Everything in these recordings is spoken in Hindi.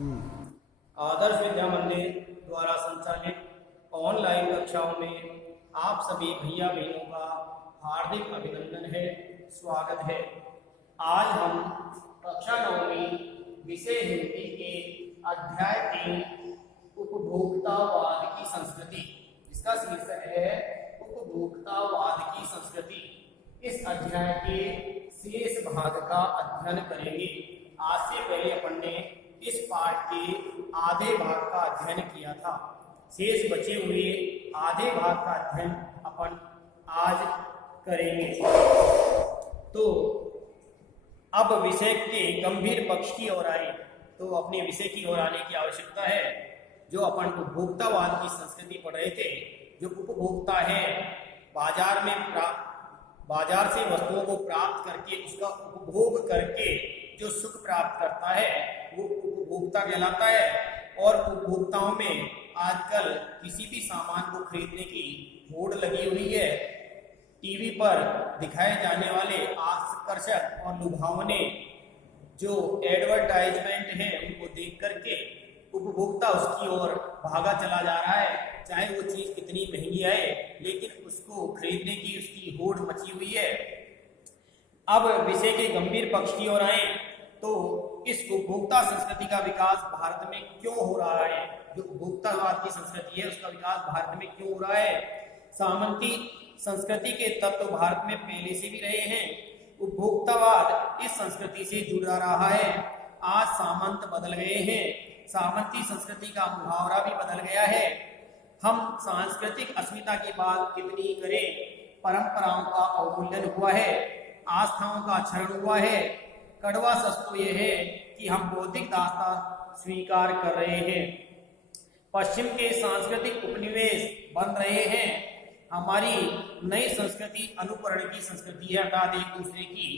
आदर्श विद्या मंदिर द्वारा संचालित ऑनलाइन कक्षाओं में आप सभी भैया बहनों का हार्दिक अभिनंदन है, स्वागत है। आज हम कक्षा 9वीं विषय हिंदी के अध्याय 3 उपभोक्तावाद की संस्कृति, इसका शीर्षक है उपभोक्तावाद की संस्कृति। इस अध्याय के शेष भाग का अध्ययन करेंगे। आज से पहले अपन ने इस पाठ के आधे भाग का अध्ययन किया था। शेष बचे हुए आधे भाग का अध्ययन अपन आज करेंगे। तो अब विषय के गंभीर पक्ष की ओर आए, तो अपने विषय की ओर आने की आवश्यकता है। जो अपन उपभोक्तावाद की संस्कृति पढ़ रहे थे, जो उपभोक्ता है बाजार से वस्तुओं को प्राप्त करके उसका उपभोग करके जो सुख प्राप्त करता है वो उपभोक्ता कहलाता है। और उपभोक्ताओं में आजकल किसी भी सामान को खरीदने की होड़ लगी हुई है। टीवी पर दिखाए जाने वाले आकर्षक और लुभावने जो एडवर्टाइजमेंट है उनको देख करके उपभोक्ता उसकी ओर भागा चला जा रहा है। चाहे वो चीज कितनी महंगी आए, लेकिन उसको खरीदने की उसकी होड़ मची हुई है। अब विषय के गंभीर पक्ष की ओर आए तो इस उपभोक्ता संस्कृति का विकास भारत में क्यों हो रहा है? जो उपभोक्तावाद की संस्कृति है उसका विकास भारत में क्यों हो रहा है? सामंती संस्कृति के तत्व भारत में पहले से भी रहे हैं। उपभोक्तावाद इस संस्कृति से जुड़ा रहा है। आज सामंत बदल गए हैं, सामंती संस्कृति का मुहावरा भी बदल गया है। हम सांस्कृतिक अस्मिता की बात कितनी करें, परंपराओं का अवमूल्यन हुआ है, आस्थाओं का क्षरण हुआ है। कड़वा सच तो यह है कि हम बौद्धिक दास्तां स्वीकार कर रहे हैं। पश्चिम के सांस्कृतिक उपनिवेश बन रहे हैं। हमारी नई संस्कृति अनुकरण की संस्कृति है, अर्थात एक दूसरे की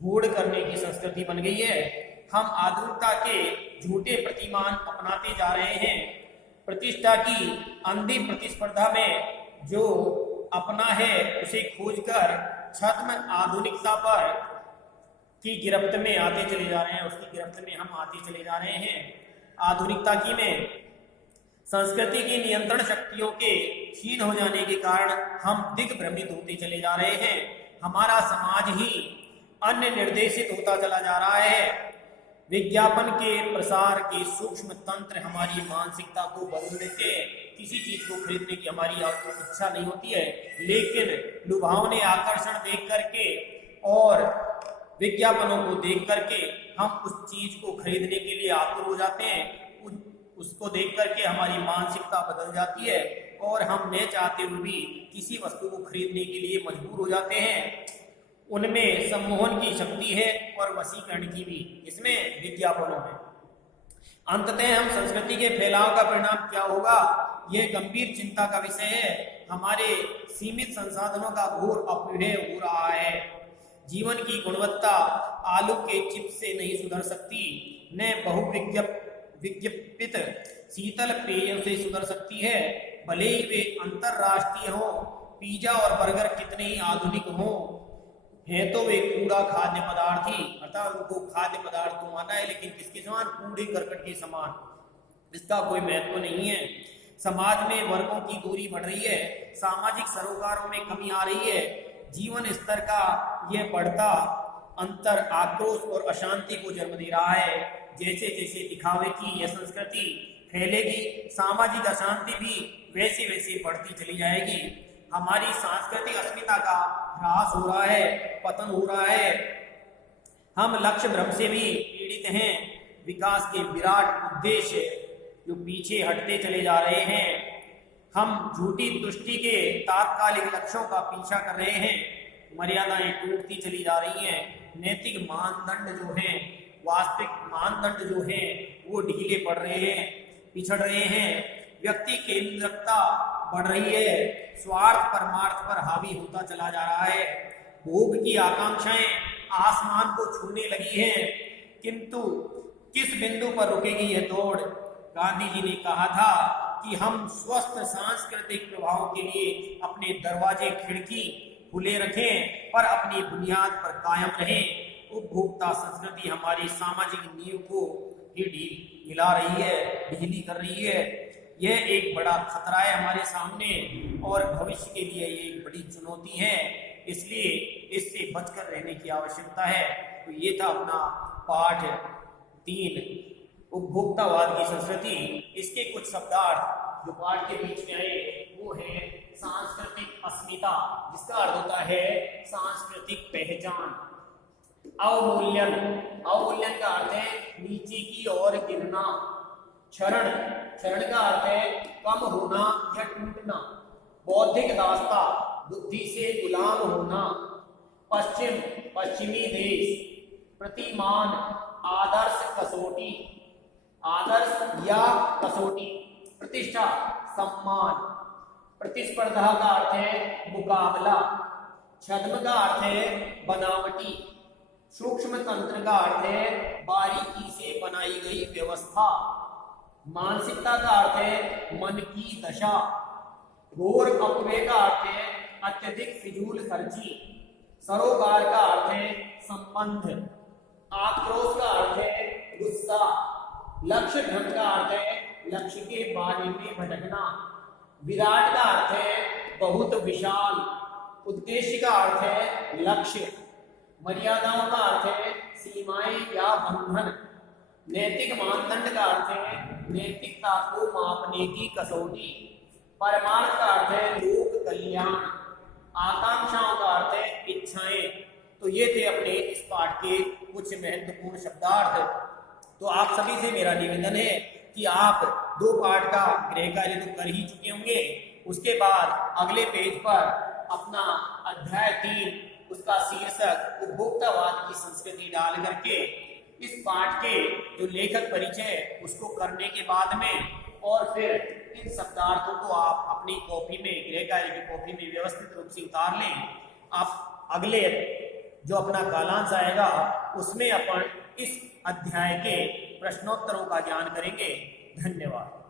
होड़ करने की संस्कृति बन गई है। हम आधुनिकता के झूठे प्रतिमान अपनाते जा रहे हैं। प्रतिष्ठा की अंधी प्रतिस्पर्धा में जो अपना है उसे खोजकर छद्म आधुनिकता पर की गिरफ्त में आते चले जा रहे हैं, उसकी गिरफ्त में हम आते चले जा रहे हैं। आधुनिकता की में संस्कृति की नियंत्रण शक्तियों के क्षीण हो जाने के कारण हम दिग्भ्रमित होते चले जा रहे हैं। हमारा समाज ही अन्य निर्देशित होता चला जा रहा है। विज्ञापन के प्रसार के सूक्ष्म तंत्र हमारी मानसिकता को बदल देते हैं। किसी चीज को खरीदने की हमारी इच्छा नहीं होती है, लेकिन लुभावने आकर्षण देख करके और विज्ञापनों को देख करके हम उस चीज को खरीदने के लिए आतुर हो जाते हैं। उसको देख करके हमारी मानसिकता बदल जाती है और हम न चाहते हुए भी किसी वस्तु को खरीदने के लिए मजबूर हो जाते हैं। उनमें सम्मोहन की शक्ति है और वशीकरण की भी, इसमें विज्ञापनों में। अंततः हम संस्कृति के फैलाव का परिणाम क्या होगा, यह गंभीर चिंता का विषय है। हमारे सीमित संसाधनों का घोर अपव्यय हो रहा है। जीवन की गुणवत्ता आलू के चिप्स से नहीं सुधर सकती, न बहुविज्ञापित शीतल पेयों से सुधर सकती है। भले ही वे अंतरराष्ट्रीय हो, पिज्जा और बर्गर कितने ही आधुनिक हो, है तो वे कूड़ा खाद्य पदार्थ ही, अर्थात उनको खाद्य पदार्थ तो माना है, लेकिन किसके समान? कूड़े करकट के समान। इसका कोई महत्व नहीं है। समाज में वर्गों की दूरी बढ़ रही है, सामाजिक सरोकारों में कमी आ रही है। जीवन स्तर का यह बढ़ता अंतर आक्रोश और अशांति को जन्म दे रहा है। जैसे जैसे दिखावे की यह संस्कृति फैलेगी, सामाजिक अशांति भी वैसे वैसे बढ़ती चली जाएगी। हमारी सांस्कृतिक अस्मिता का ह्रास हो रहा है, पतन हो रहा है। हम लक्ष्य भ्रम से भी पीड़ित हैं। विकास के विराट उद्देश्य जो पीछे हटते चले जा रहे हैं। हम झूठी दृष्टि के तात्कालिक लक्ष्यों का पीछा कर रहे हैं। मर्यादाएं टूटती चली जा रही हैं। नैतिक मानदंड जो हैं, वास्तविक मानदंड जो हैं, वो ढीले पड़ रहे हैं, पिछड़ रहे हैं। व्यक्ति केंद्रिकता बढ़ रही है। स्वार्थ परमार्थ पर हावी होता चला जा रहा है। भोग की आकांक्षाएं आसमान को छूने लगी हैं, किंतु किस बिंदु पर रुकेगी यह दौड़? गांधी जी ने कहा था कि हम स्वस्थ सांस्कृतिक प्रभाव के लिए अपने दरवाजे खिड़की खुले रखें, पर अपनी बुनियाद पर कायम रहें। उपभोक्ता संस्कृति हमारी सामाजिक नींव को ही हिला रही है, ढीली कर रही है। यह एक बड़ा खतरा है हमारे सामने और भविष्य के लिए ये एक बड़ी चुनौती है, इसलिए इससे बचकर रहने की आवश्यकता है। तो ये था अपना पाठ 3 उपभोक्तावाद की संस्कृति। इसके कुछ शब्दार्थ जो पाठ के बीच में आए वो है सांस्कृतिक अस्मिता, जिसका अर्थ होता है सांस्कृतिक पहचान। अवमूल्यन, अवमूल्यन का अर्थ है नीचे की ओर गिरना। क्षरण, क्षरण का अर्थ है कम होना या टूटना। बौद्धिक दास्ता, बुद्धि से गुलाम होना। पश्चिम, पश्चिमी देश। प्रतिमान, आदर्श कसौटी, आदर्श या कसौटी। प्रतिष्ठा, सम्मान। प्रतिस्पर्धा का अर्थ है मुकाबला। छद्म का अर्थ है बनावटी। सूक्ष्म तंत्र का अर्थ है बारीकी से बनाई गई व्यवस्था। मानसिकता का अर्थ है मन की दशा। घोर अपव्यय का अर्थ है अत्यधिक फिजूल खर्ची। सरोकार का अर्थ है संबंध। आक्रोश का अर्थ है गुस्सा। लक्ष्य भ्रम का अर्थ है लक्ष्य के बारे में भटकना। विराट का अर्थ है बहुत विशाल। उद्देश्य का अर्थ है लक्ष्य। मर्यादाओं का अर्थ है सीमाएं या बंधन। नैतिक मानदंड का अर्थ है नैतिकता को मापने की कसौटी। परमार्थ का अर्थ है लोक कल्याण। आकांक्षाओं का अर्थ है इच्छाएं। तो ये थे अपने इस पाठ के कुछ महत्वपूर्ण शब्दार्थ। तो आप सभी से मेरा निवेदन है कि आप 2 पाठ का गृह कार्य तो कर ही चुके होंगे। उसके बाद अगले पेज पर अपना अध्याय 3 उसका शीर्षक उपभोक्तावाद की संस्कृति डाल करके इस पाठ के जो लेखक परिचय उसको करने के बाद में और फिर इन शब्दार्थों को आप अपनी कॉपी में, गृह कार्य की कॉपी में व्यवस्थित रूप से उतार लें। आप अगले जो अपना कालांश आएगा उसमें अपन इस अध्याय के प्रश्नोत्तरों का ज्ञान करेंगे। धन्यवाद।